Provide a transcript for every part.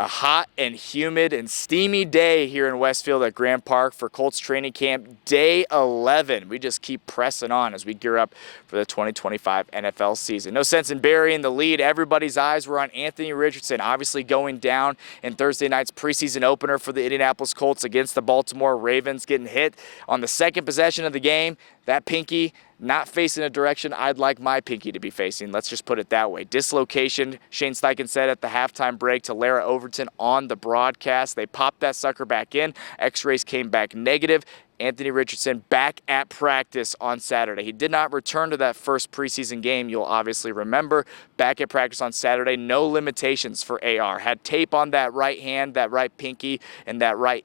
A hot and humid and steamy day here in Westfield at Grand Park for Colts training camp, day 11. We just keep pressing on as we gear up for the 2025 NFL season. No sense in burying the lead. Everybody's eyes were on Anthony Richardson, obviously going down in Thursday night's preseason opener for the Indianapolis Colts against the Baltimore Ravens, getting hit on the second possession of the game. That pinky not facing a direction I'd like my pinky to be facing. Let's just put it that way. Dislocation, Shane Steichen said at the halftime break to Lara Overton on the broadcast. They popped that sucker back in. X-rays came back negative. Anthony Richardson back at practice on Saturday. He did not return to that first preseason game, you'll obviously remember. Back at practice on Saturday, no limitations for AR. Had tape on that right hand, that right pinky, and that right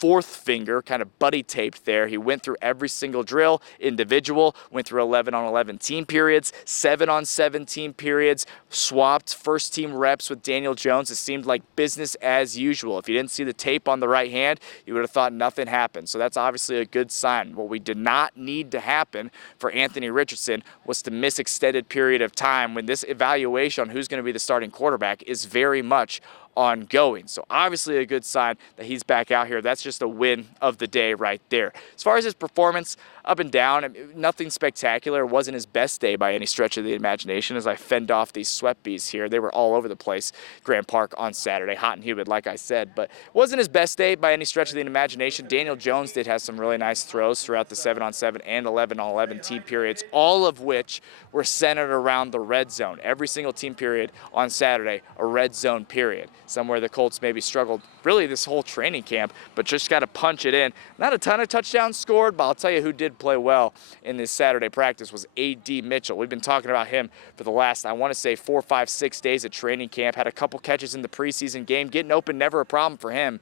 fourth finger, kind of buddy taped there. He went through every single drill, individual, went through 11-on-11 team periods, 7-on-7 team periods, swapped first team reps with Daniel Jones. It seemed like business as usual. If you didn't see the tape on the right hand, you would have thought nothing happened. So that's obviously a good sign. What we did not need to happen for Anthony Richardson was to miss extended period of time when this evaluation on who's going to be the starting quarterback is very much ongoing. So obviously a good sign that he's back out here. That's just a win of the day right there. As far as his performance, up and down, nothing spectacular. It wasn't his best day by any stretch of the imagination as I fend off these sweat bees here. They were all over the place, Grand Park on Saturday, hot and humid like I said, but wasn't his best day by any stretch of the imagination. Daniel Jones did have some really nice throws throughout the 7-on-7 and 11-on-11 team periods, all of which were centered around the red zone. Every single team period on Saturday, a red zone period. Somewhere the Colts maybe struggled really this whole training camp, but just got to punch it in. Not a ton of touchdowns scored, but I'll tell you who did play well in this Saturday practice was A.D. Mitchell. We've been talking about him for the last, I want to say, 4, 5, 6 days at training camp. Had a couple catches in the preseason game. Getting open, never a problem for him.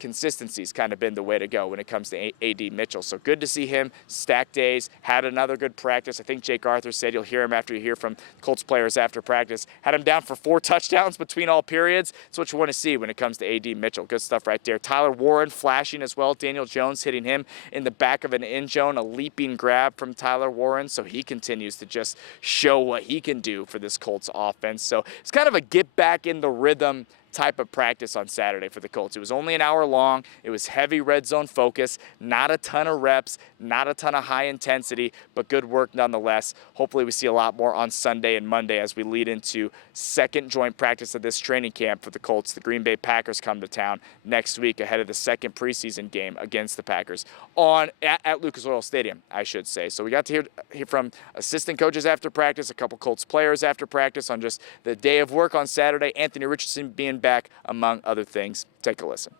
Consistency's kind of been the way to go when it comes to A.D. Mitchell. So good to see him stack days, had another good practice. I think Jake Arthur said you'll hear him after you hear from Colts players after practice. Had him down for 4 touchdowns between all periods. That's what you want to see when it comes to A.D. Mitchell. Good stuff right there. Tyler Warren flashing as well. Daniel Jones hitting him in the back of an end zone, a leaping grab from Tyler Warren. So he continues to just show what he can do for this Colts offense. So it's kind of a get back in the rhythm type of practice on Saturday for the Colts. It was only an hour long. It was heavy red zone focus, not a ton of reps, not a ton of high intensity, but good work nonetheless. Hopefully we see a lot more on Sunday and Monday as we lead into second joint practice of this training camp for the Colts. The Green Bay Packers come to town next week ahead of the second preseason game against the Packers at Lucas Oil Stadium, I should say. So we got to hear from assistant coaches after practice, a couple Colts players after practice on just the day of work on Saturday. Anthony Richardson being back, among other things. Take a listen.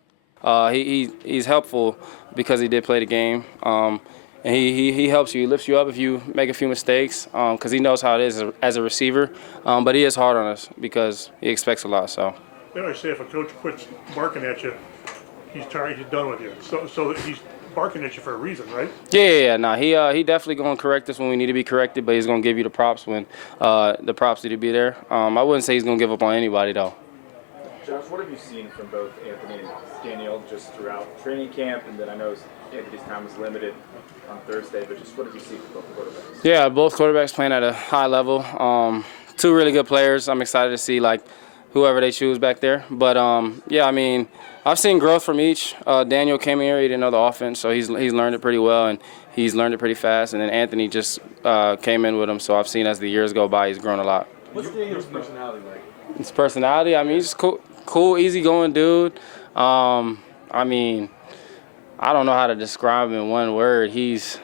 He's helpful because he did play the game, and he helps you. He lifts you up if you make a few mistakes because he knows how it is as a receiver. But he is hard on us because he expects a lot. So they always say if a coach quits barking at you, he's tired. He's done with you. So he's barking at you for a reason, right? Yeah. No, he definitely gonna correct us when we need to be corrected, but he's gonna give you the props when the props need to be there. I wouldn't say he's gonna give up on anybody though. Josh, what have you seen from both Anthony and Daniel just throughout training camp? And then I know Anthony's time was limited on Thursday, but just what have you seen from both quarterbacks? Yeah, both quarterbacks playing at a high level. 2 really good players. I'm excited to see whoever they choose back there. But yeah, I mean, I've seen growth from each. Daniel came here, he didn't know the offense, so he's learned it pretty well, and he's learned it pretty fast. And then Anthony just came in with him, so I've seen as the years go by, he's grown a lot. What's Daniel's personality like? His personality, I mean, he's just cool, easygoing dude. I mean, I don't know how to describe him in one word. He's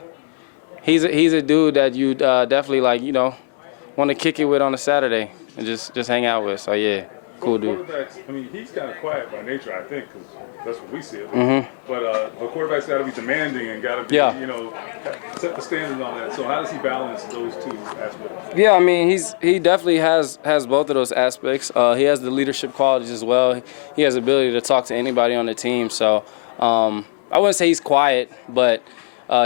a dude that you definitely want to kick it with on a Saturday and just hang out with. So yeah, cool dude. Quarterbacks, I mean, he's kind of quiet by nature, I think, because that's what we see. Mm-hmm. But the quarterback's got to be demanding and got to be, set the standard on that. So how does he balance those two aspects? Yeah, I mean, he definitely has both of those aspects. He has the leadership qualities as well. He has the ability to talk to anybody on the team. So I wouldn't say he's quiet, but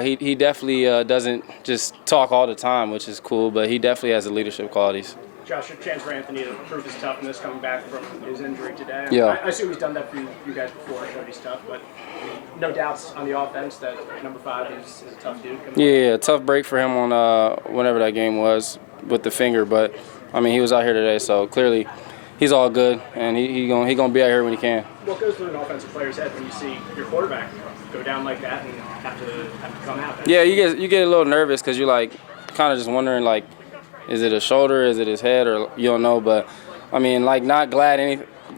he definitely doesn't just talk all the time, which is cool. But he definitely has the leadership qualities. Josh, a chance for Anthony to prove his toughness coming back from his injury today. Yeah. I assume he's done that for you guys before, showed he's tough, but no doubts on the offense that number 5 is a tough dude. Yeah, tough break for him on whenever that game was with the finger, but I mean he was out here today, so clearly he's all good, and he gonna be out here when he can. What goes through an offensive player's head when you see your quarterback go down like that and have to come out? Yeah, you get a little nervous because you're like kind of just wondering like, is it a shoulder, is it his head, or you don't know. But I mean, like not glad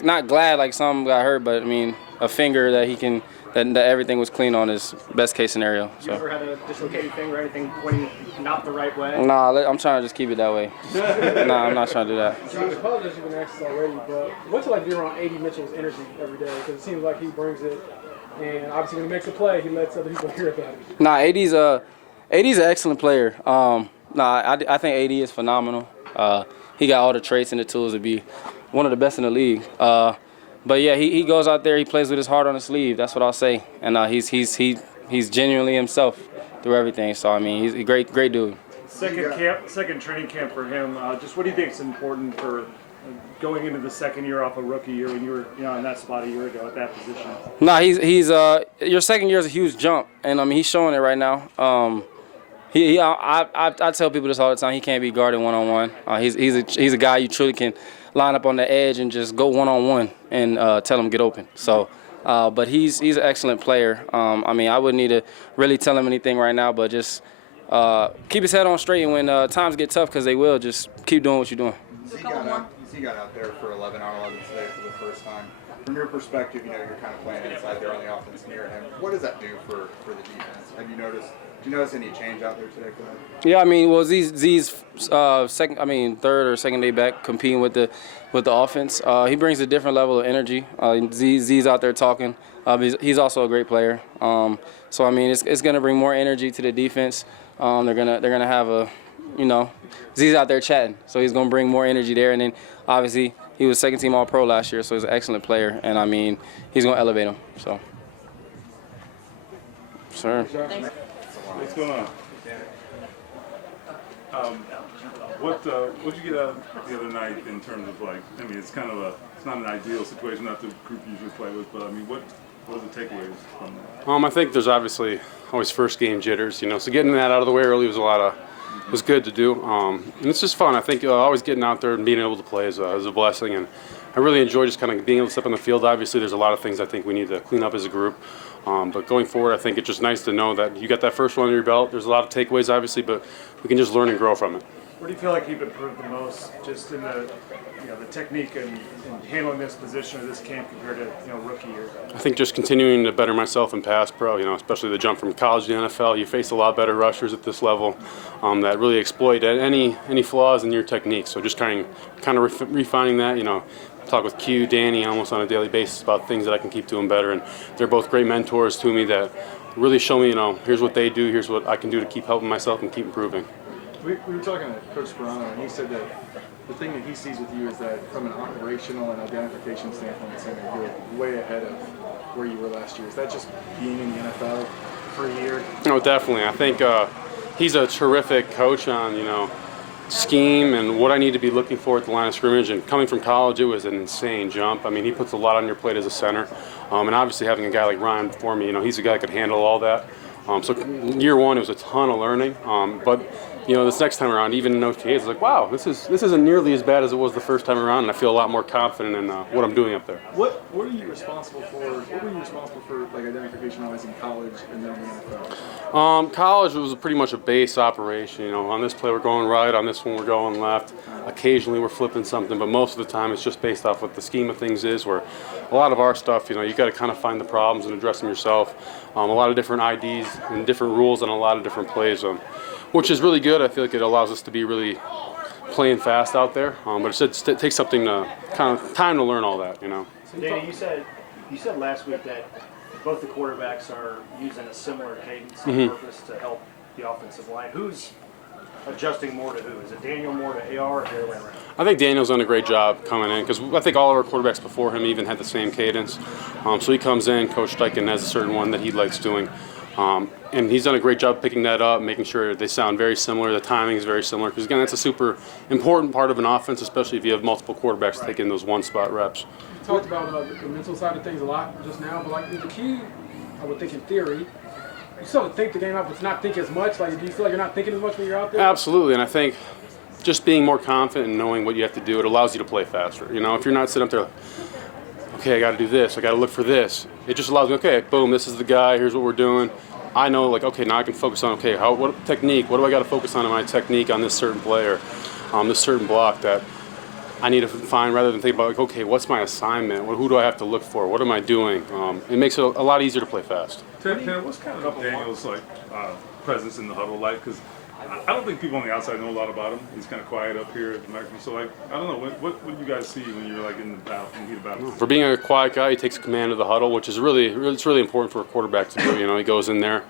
like some got hurt, but I mean a finger that he can. That everything was clean on his best case scenario. So. You ever had a dislocated finger or anything pointing not the right way? Nah, I'm trying to just keep it that way. Nah, I'm not trying to do that. I apologize you've been asked this already, but what's it like to be around A.D. Mitchell's energy every day? Because it seems like he brings it, and obviously when he makes a play, he lets other people hear about it. Nah, AD's an excellent player. I think AD is phenomenal. He got all the traits and the tools to be one of the best in the league. But yeah, he goes out there, he plays with his heart on his sleeve. That's what I'll say. And he's genuinely himself through everything. So I mean, he's a great dude. Second training camp for him. Just what do you think is important for going into the second year off a rookie year when you were in that spot a year ago at that position? Nah, he's your second year is a huge jump, and I mean he's showing it right now. I tell people this all the time. He can't be guarded one-on-one. He's a guy you truly can line up on the edge and just go one-on-one and tell him get open. So, but he's an excellent player. I mean, I wouldn't need to really tell him anything right now, but just keep his head on straight. And when times get tough, because they will, just keep doing what you're doing. He got out there for 11 on 11 today for the first time. From your perspective, you're kind of playing inside there on the offense near him. What does that do for the defense? Have you noticed? Do you notice any change out there today for that? Yeah, I mean, well, Z's third or second day back competing with the offense. He brings a different level of energy. Z's out there talking. He's also a great player. So I mean, it's going to bring more energy to the defense. They're gonna have Z's out there chatting, so he's going to bring more energy there. And then obviously he was second team All-Pro last year, so he's an excellent player. And I mean, he's going to elevate him. So, sir. What's going on? What'd you get out the other night in terms of like? I mean, it's not an ideal situation, not the group you usually play with, but I mean, what are the takeaways from that? I think there's obviously always first game jitters, so getting that out of the way early was good to do, and it's just fun. I think always getting out there and being able to play is a blessing, and I really enjoy just kind of being able to step on the field. Obviously, there's a lot of things I think we need to clean up as a group. But going forward, I think it's just nice to know that you got that first one under your belt. There's a lot of takeaways, obviously, but we can just learn and grow from it. Where do you feel like you've improved the most, just in the technique and handling this position of this camp compared to rookie year? I think just continuing to better myself in pass pro. Especially the jump from college to the NFL. You face a lot better rushers at this level that really exploit any flaws in your technique. So just kind of refining that. Talk with Q, Danny almost on a daily basis about things that I can keep doing better, and they're both great mentors to me that really show me, here's what they do, here's what I can do to keep helping myself and keep improving. We were talking to Coach Sperano, and he said that the thing that he sees with you is that from an operational and identification standpoint, you're way ahead of where you were last year. Is that just being in the NFL for a year? No, definitely. I think he's a terrific coach on, scheme and what I need to be looking for at the line of scrimmage. And coming from college, it was an insane jump. I mean, he puts a lot on your plate as a center. And obviously having a guy like Ryan before me, he's a guy that could handle all that. So year one, it was a ton of learning. But this next time around, even in OTAs, it's like, wow, this isn't nearly as bad as it was the first time around, and I feel a lot more confident in what I'm doing up there. What are you responsible for? What were you responsible for, like identification-wise, in college and then in the NFL? College was pretty much a base operation. On this play we're going right, on this one we're going left. Occasionally we're flipping something, but most of the time it's just based off what the scheme of things is. Where a lot of our stuff, you got to kind of find the problems and address them yourself. A lot of different IDs and different rules on a lot of different plays, which is really good. I feel like it allows us to be really playing fast out there. But it takes something to kind of time to learn all that, So Danny, you said last week that both the quarterbacks are using a similar cadence on purpose to help the offensive line. Who's adjusting more to who? Is it Daniel more to AR or the other way around? I think Daniel's done a great job coming in because I think all of our quarterbacks before him even had the same cadence. So he comes in, Coach Steichen has a certain one that he likes doing. And he's done a great job picking that up, making sure they sound very similar, the timing is very similar. Because, again, that's a super important part of an offense, especially if you have multiple quarterbacks taking those one-spot reps. You talked about the mental side of things a lot just now, but the key, I would think in theory, you sort of think the game out, but not think as much. Do you feel like you're not thinking as much when you're out there? Absolutely, and I think just being more confident and knowing what you have to do, it allows you to play faster. You know, if you're not sitting up there, okay, I got to do this, I got to look for this. It just allows me, okay, boom, this is the guy, here's what we're doing. I know, like, okay, now I can focus on, okay, what technique, what do I got to focus on in my technique on this certain play or this certain block that I need to find, rather than think about, like, okay, what's my assignment? Who do I have to look for? What am I doing? It makes it a lot easier to play fast. Ted, what's kind of Daniel's presence in the huddle like? Because I don't think people on the outside know a lot about him. He's kind of quiet up here at the microphone. So, like, I don't know, what do you guys see when you're like in the battle, in the heat of battle? For being a quiet guy, he takes command of the huddle, which is it's really important for a quarterback to do. You know, he goes in there,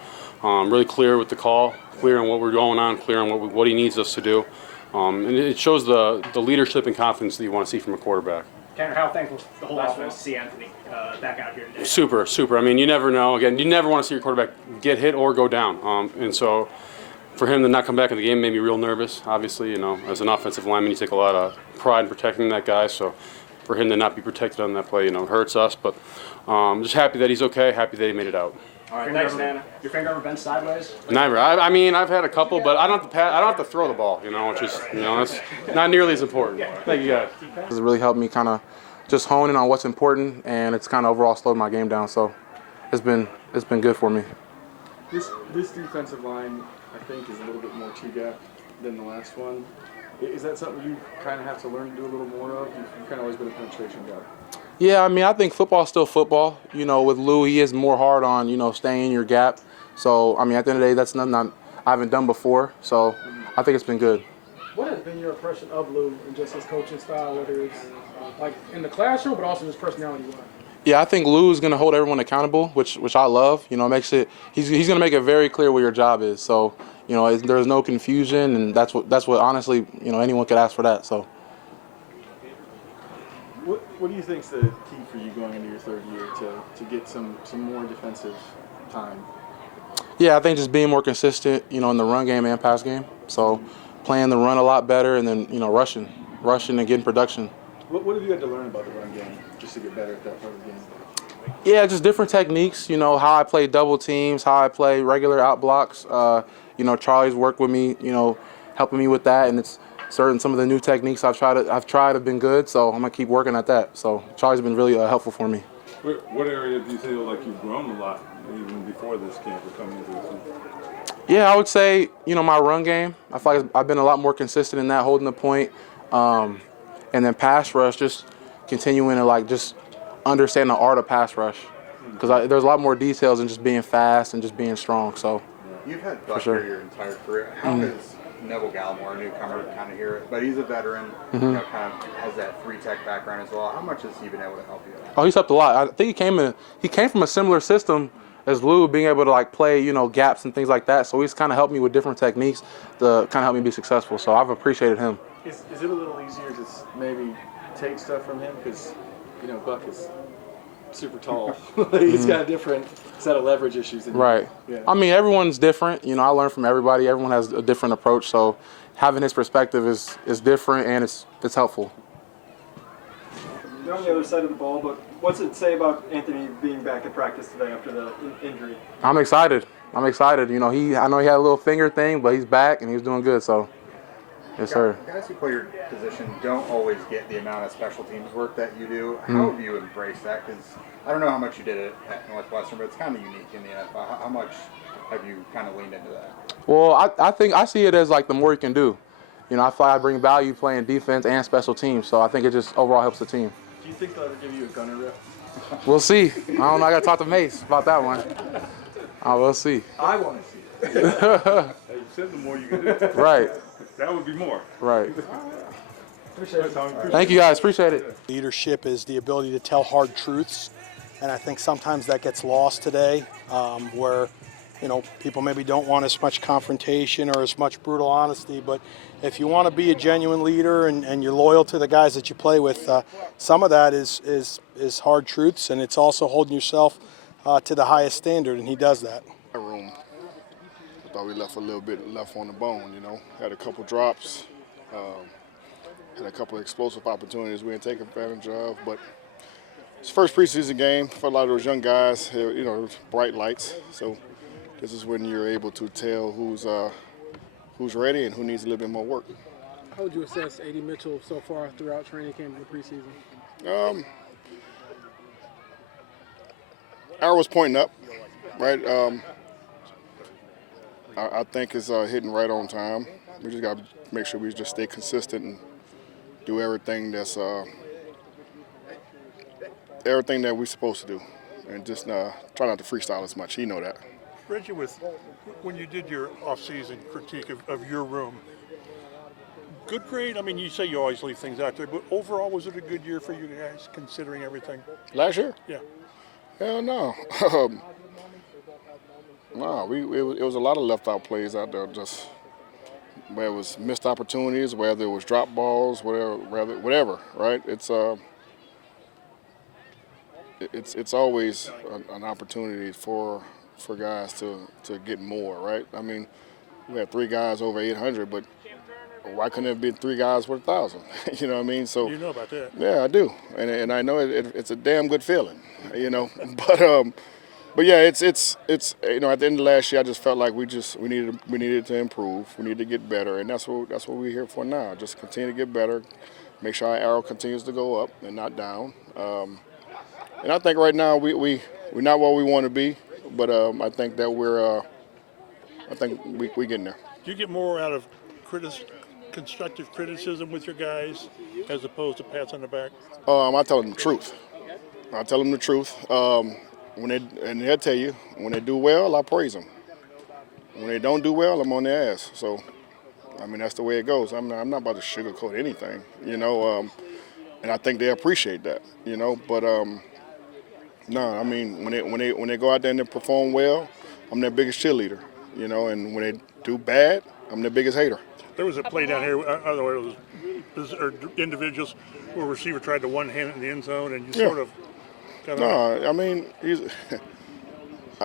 really clear with the call, clear on what we're going on, clear on what he needs us to do. And it shows the leadership and confidence that you want to see from a quarterback. Tanner, how thankful the whole offense to see Anthony back out here today? Super. I mean, you never know. Again, you never want to see your quarterback get hit or go down. And so for him to not come back in the game made me real nervous. Obviously, you know, as an offensive lineman, you take a lot of pride in protecting that guy. So for him to not be protected on that play, you know, it hurts us. But just happy that he's okay, happy that he made it out. All right, thanks, Nana. Your finger ever bent sideways? Never. I mean, I've had a couple, but I don't have to throw the ball, you know, which is, you know, that's not nearly as important. Thank you, guys. This has really helped me kind of just hone in on what's important, and it's kind of overall slowed my game down. So it's been good for me. This defensive line, I think, is a little bit more two-gap than the last one. Is that something you kind of have to learn to do a little more of? You've kind of always been a penetration guy. Yeah, I mean, I think football's still football. You know, with Lou, he is more hard on, you know, staying in your gap. So, I mean, at the end of the day, that's nothing I haven't done before. So I think it's been good. What has been your impression of Lou and just his coaching style, whether it's like in the classroom, but also his personality-wise? Yeah, I think Lou's going to hold everyone accountable, which I love. You know, makes it he's going to make it very clear what your job is. So, you know, there's no confusion, and that's what honestly, you know, anyone could ask for that. So. What do you think is the key for you going into your third year to get some more defensive time? Yeah, I think just being more consistent, you know, in the run game and pass game. So playing the run a lot better, and then, you know, rushing and getting production. What have you had to learn about the run game just to get better at that part of the game? Yeah, just different techniques, you know, how I play double teams, how I play regular out blocks. You know, Charlie's worked with me, you know, helping me with that, and it's some of the new techniques I've tried have been good, so I'm gonna keep working at that. So Charlie's been really helpful for me. What area do you feel like you've grown a lot even before this camp or coming into this camp? Yeah, I would say, you know, my run game. I feel like I've been a lot more consistent in that, holding the point, and then pass rush, just continuing to like just understand the art of pass rush, because there's a lot more details than just being fast and just being strong. So you've had Buck here your entire career. How does Neville Gallimore, a newcomer, kind of hear it, but he's a veteran, you know, kind of has that three-tech background as well. How much has he been able to help you? Oh, he's helped a lot. I think he came from a similar system as Lou, being able to like play, you know, gaps and things like that. So he's kind of helped me with different techniques to kind of help me be successful. So I've appreciated him. Is it a little easier to maybe take stuff from him because, you know, Buck is super tall. He's got a different set of leverage issues than Right. Yeah. I mean, everyone's different. You know, I learn from everybody. Everyone has a different approach. So having his perspective is different, and it's helpful. You're on the other side of the ball, but what's it say about Anthony being back in practice today after the injury? I'm excited. You know, I know he had a little finger thing, but he's back and he's doing good. So, yes, sir. Guys who play your position don't always get the amount of special teams work that you do. How have you embraced that? Because I don't know how much you did it at Northwestern, but it's kind of unique in the NFL. How much have you kind of leaned into that? Well, I think I see it as like the more you can do. You know, I feel like I bring value playing defense and special teams, so I think it just overall helps the team. Do you think they'll ever give you a gunner rep? We'll see. I don't know. I got to talk to Mace about that one. We'll see. I want to see it. Hey, you said the more you can do. Right. That would be more. Right. Appreciate it. Thank you, guys. Appreciate it. Leadership is the ability to tell hard truths, and I think sometimes that gets lost today, where, you know, people maybe don't want as much confrontation or as much brutal honesty. But if you want to be a genuine leader and you're loyal to the guys that you play with, some of that is hard truths, and it's also holding yourself to the highest standard, and he does that. Room. I thought we left a little bit left on the bone, you know. Had a couple drops, had a couple of explosive opportunities we didn't take advantage of, but it's first preseason game for a lot of those young guys, you know, bright lights. So this is when you're able to tell who's ready and who needs a little bit more work. How would you assess A.D. Mitchell so far throughout training camp in the preseason? Arrow was pointing up, right? I think it's hitting right on time. We just got to make sure we just stay consistent and do everything that's everything that we're supposed to do, and just try not to freestyle as much. You know that. Reggie, when you did your off-season critique of your room, good grade? I mean, you say you always leave things out there, but overall, was it a good year for you guys, considering everything? Last year? Yeah. Hell no. No, it was a lot of left-out plays out there, just where it was missed opportunities, whether it was drop balls, whatever, right? It's always an opportunity for guys to get more, right? I mean, we had 3 guys over 800, but why couldn't it have been 3 guys worth 1,000? You know what I mean? So you know about that? Yeah, I do, and I know it's a damn good feeling, you know. But yeah, it's you know, at the end of last year, I just felt like we needed to improve, we needed to get better, and that's what we're here for now. Just continue to get better, make sure our arrow continues to go up and not down. And I think right now we're not where we want to be, but I think that we're getting there. Do you get more out of constructive criticism with your guys as opposed to pats on the back? I tell them the truth. I tell them the truth. And they'll tell you, when they do well, I praise them. When they don't do well, I'm on their ass. So, I mean, that's the way it goes. I'm not about to sugarcoat anything, you know. And I think they appreciate that, you know. But no, I mean, when they go out there and they perform well, I'm their biggest cheerleader, you know. And when they do bad, I'm their biggest hater. There was a play down here, otherwise it was individuals where a receiver tried to one-hand it in the end zone, and you sort of got on. No, I mean,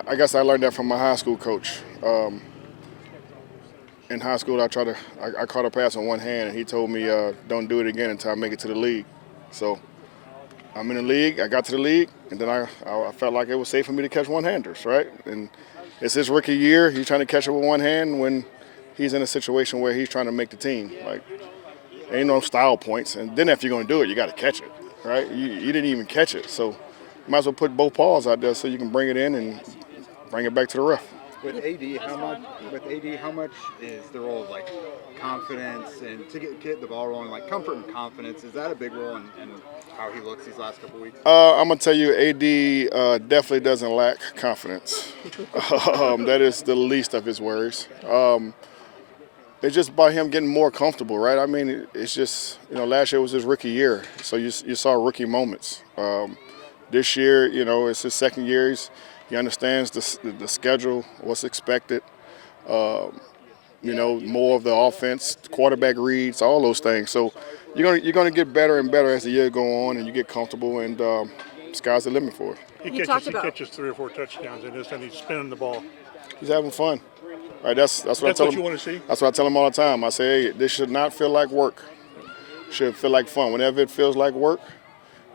I guess I learned that from my high school coach. In high school, I caught a pass on one hand, and he told me, don't do it again until I make it to the league. So I'm in the league, I got to the league, and then I felt like it was safe for me to catch one-handers, right? And it's his rookie year, he's trying to catch it with one hand when he's in a situation where he's trying to make the team. Like, ain't no style points. And then if you're going to do it, you got to catch it, right? You didn't even catch it. So you might as well put both paws out there so you can bring it in and bring it back to the ref. With AD, how much is the role of like confidence and to get the ball rolling, like comfort and confidence? Is that a big role in how he looks these last couple weeks? I'm gonna tell you, AD definitely doesn't lack confidence. That is the least of his worries. It's just about him getting more comfortable, right? I mean, it's just, you know, last year was his rookie year, so you saw rookie moments. This year, you know, it's his second year. He understands the schedule, what's expected, you know, more of the offense, quarterback reads, all those things. So you're gonna get better and better as the year go on, and you get comfortable, and sky's the limit for it. He catches 3 or 4 touchdowns in this, and he's spinning the ball. He's having fun. Right, that's what I tell him. You want to see? That's what I tell him all the time. I say, hey, this should not feel like work. It should feel like fun. Whenever it feels like work,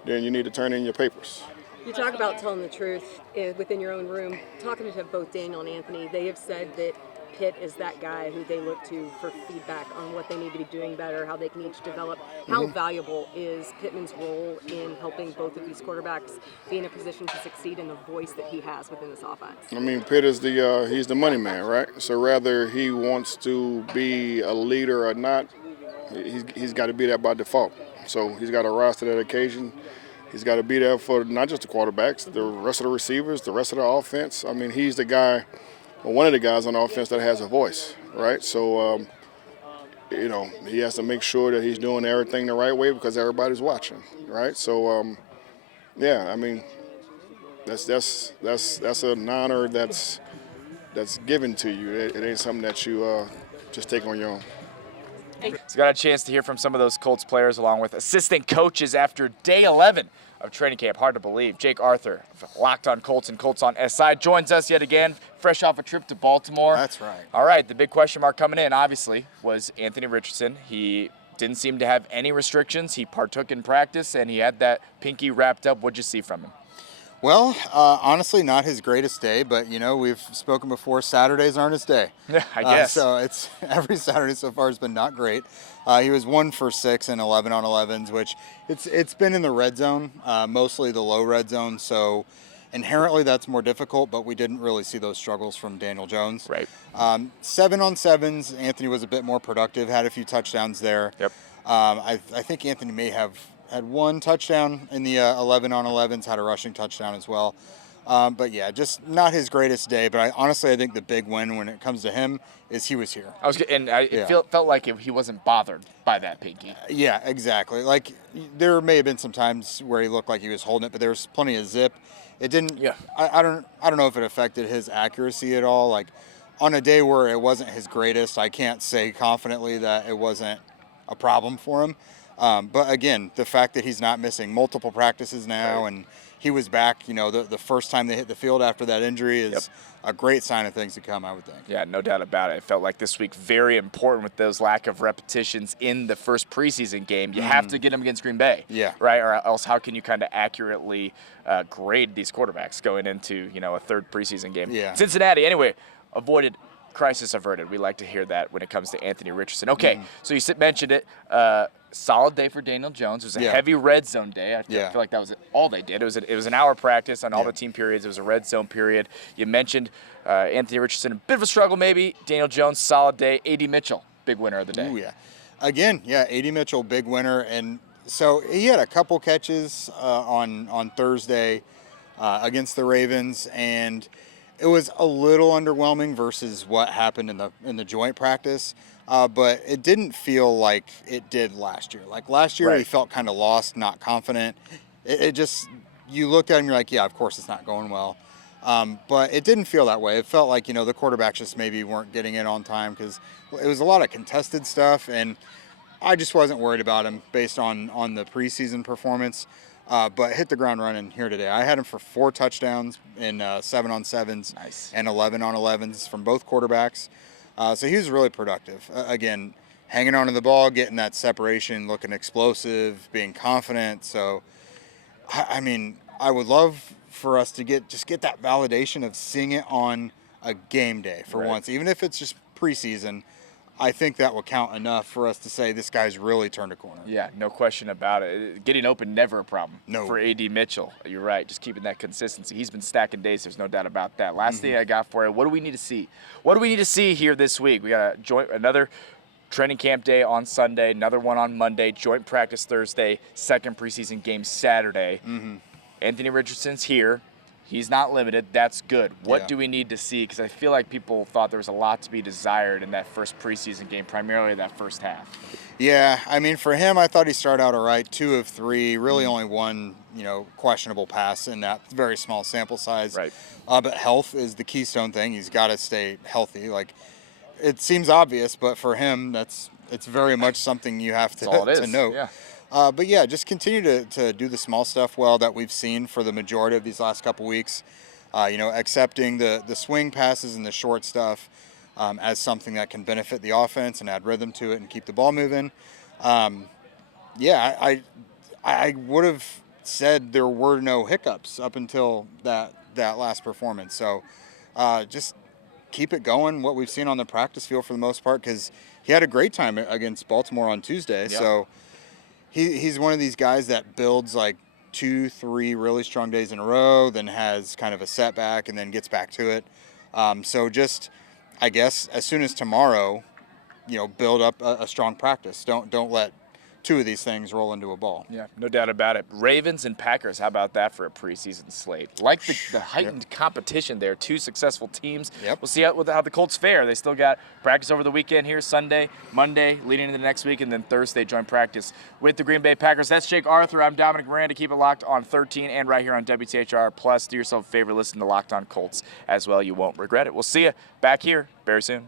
then you need to turn in your papers. You talk about telling the truth within your own room. Talking to both Daniel and Anthony, they have said that Pitt is that guy who they look to for feedback on what they need to be doing better, how they can each develop. How valuable is Pittman's role in helping both of these quarterbacks be in a position to succeed in the voice that he has within this offense? I mean, Pitt is he's the money man, right? So whether he wants to be a leader or not, he's got to be that by default. So he's got to rise to that occasion. He's got to be there for not just the quarterbacks, the rest of the receivers, the rest of the offense. I mean, he's the guy, or one of the guys on the offense that has a voice, right? So, you know, he has to make sure that he's doing everything the right way because everybody's watching, right? So, yeah, I mean, that's an honor that's given to you. It ain't something that you just take on your own. So got a chance to hear from some of those Colts players along with assistant coaches after day 11 of training camp. Hard to believe. Jake Arthur, Locked on Colts and Colts on SI, joins us yet again, fresh off a trip to Baltimore. That's right. All right, the big question mark coming in, obviously, was Anthony Richardson. He didn't seem to have any restrictions. He partook in practice, and he had that pinky wrapped up. What'd you see from him? Well, honestly, not his greatest day, but we've spoken before. Saturdays aren't his day. Yeah, I guess. So it's every Saturday so far has been not great. He was 1 for 6 in 11 on 11s, which it's been in the red zone, mostly the low red zone. So inherently that's more difficult, but we didn't really see those struggles from Daniel Jones. Right. 7 on 7s, Anthony was a bit more productive, had a few touchdowns there. Yep. I think Anthony may have had 1 touchdown in the 11 on 11s, had a rushing touchdown as well. But yeah, just not his greatest day. But I think the big win when it comes to him is he was here. Felt like he wasn't bothered by that, Pinky. Yeah, exactly. Like there may have been some times where he looked like he was holding it, but there was plenty of zip. It didn't. Yeah. I don't know if it affected his accuracy at all. Like on a day where it wasn't his greatest, I can't say confidently that it wasn't a problem for him. But again, the fact that he's not missing multiple practices now, and he was back, the first time they hit the field after that injury is a great sign of things to come, I would think. Yeah, no doubt about it. It felt like this week very important with those lack of repetitions in the first preseason game. You have to get them against Green Bay, right? Or else how can you kind of accurately grade these quarterbacks going into, a third preseason game? Yeah. Cincinnati, anyway, avoided. Crisis averted. We like to hear that when it comes to Anthony Richardson. Okay, so you mentioned it. Solid day for Daniel Jones. It was a heavy red zone day. I feel like that was all they did. It was an hour practice on all the team periods. It was a red zone period. You mentioned Anthony Richardson, a bit of a struggle maybe. Daniel Jones, solid day. A.D. Mitchell, big winner of the day. Ooh, yeah. Again, A.D. Mitchell, big winner. And so he had a couple catches on Thursday against the Ravens, and it was a little underwhelming versus what happened in the joint practice, but it didn't feel like it did last year. Like last year, he felt kind of lost, not confident. It just, you looked at him, you're like, yeah, of course it's not going well. But it didn't feel that way. It felt like, the quarterbacks just maybe weren't getting in on time because it was a lot of contested stuff, and I just wasn't worried about him based on the preseason performance. But hit the ground running here today. I had him for 4 touchdowns in 7 on 7s and 11 on 11s from both quarterbacks. So he was really productive. Again, hanging on to the ball, getting that separation, looking explosive, being confident. So, I mean, I would love for us to get that validation of seeing it on a game day for once, even if it's just preseason. I think that will count enough for us to say this guy's really turned a corner. Yeah, no question about it. Getting open, never a problem for A.D. Mitchell. You're right, just keeping that consistency. He's been stacking days, there's no doubt about that. Last thing I got for you, what do we need to see? What do we need to see here this week? We got another training camp day on Sunday, another one on Monday, joint practice Thursday, second preseason game Saturday. Anthony Richardson's here. He's not limited. That's good. What do we need to see? Because I feel like people thought there was a lot to be desired in that first preseason game, primarily that first half. Yeah, I mean, for him, I thought he started out all right. 2 of 3, really only 1, questionable pass in that very small sample size. Right. But health is the keystone thing. He's got to stay healthy. Like, it seems obvious, but for him, it's very much something you have to note. Yeah. But yeah, just continue to do the small stuff well that we've seen for the majority of these last couple weeks. Accepting the swing passes and the short stuff as something that can benefit the offense and add rhythm to it and keep the ball moving. I would have said there were no hiccups up until that last performance. So just keep it going, what we've seen on the practice field for the most part, because he had a great time against Baltimore on Tuesday. Yeah. So he's one of these guys that builds like 2-3 really strong days in a row, then has kind of a setback and then gets back to it. So just, I guess, as soon as tomorrow, build up a strong practice. Don't let 2 of these things roll into a ball. Yeah, no doubt about it. Ravens and Packers, how about that for a preseason slate? Like the heightened competition there, 2 successful teams. Yep. We'll see how the Colts fare. They still got practice over the weekend here, Sunday, Monday, leading into the next week, and then Thursday joint practice with the Green Bay Packers. That's Jake Arthur. I'm Dominic Miranda. Keep it locked on 13 and right here on WTHR Plus. Do yourself a favor, listen to Locked On Colts as well. You won't regret it. We'll see you back here very soon.